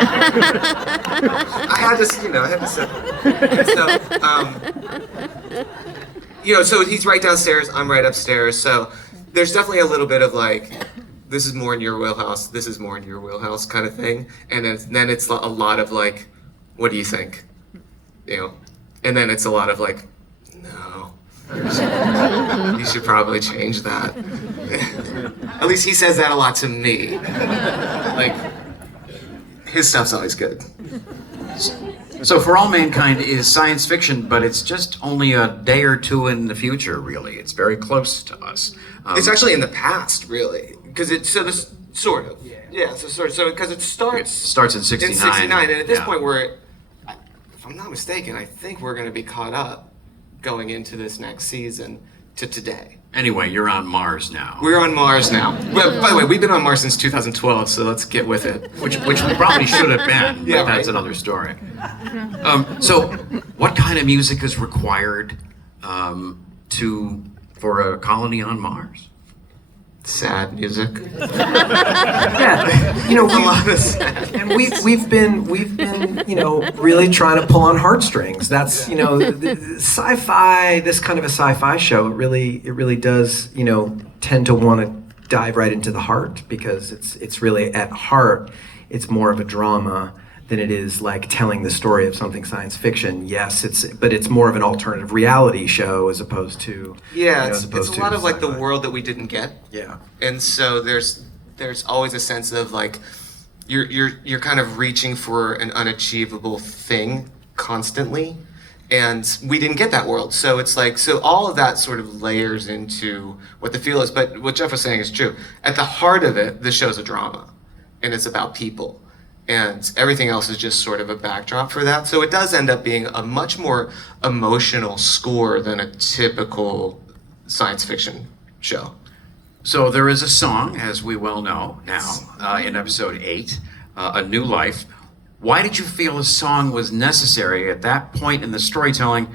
I had to, I had to say. So, so he's right downstairs, I'm right upstairs. So there's definitely a little bit of like, this is more in your wheelhouse, this is more in your wheelhouse kind of thing. And then it's a lot of like, what do you think? And then it's a lot of like, no, you should probably change that. At least he says that a lot to me. Like, his stuff's always good. So For All Mankind is science fiction, but it's just only a day or two in the future, really. It's very close to us. It's actually in the past, really, because it's sort of. Yeah, so because it starts in '69. In '69, and at this point, if I'm not mistaken, I think we're going to be caught up going into this next season to today. Anyway, you're on Mars now. We're on Mars now. Well, by the way, we've been on Mars since 2012, so let's get with it. Which we probably should have been, but that's another story. So, what kind of music is required for a colony on Mars? Sad music. Yeah, a lot of sad. and we've been really trying to pull on heartstrings. That's the sci-fi. This kind of a sci-fi show. It really does tend to want to dive right into the heart, because it's really at heart. It's more of a drama than it is like telling the story of something science fiction. Yes, but it's more of an alternative reality show as opposed to it's a lot of like the world that we didn't get. Yeah, and so there's always a sense of like you're kind of reaching for an unachievable thing constantly, and we didn't get that world. So it's like all of that sort of layers into what the feel is. But what Jeff was saying is true. At the heart of it, the show's a drama, and it's about people. And everything else is just sort of a backdrop for that. So it does end up being a much more emotional score than a typical science fiction show. So there is a song, as we well know now, in episode 8, A New Life. Why did you feel a song was necessary at that point in the storytelling?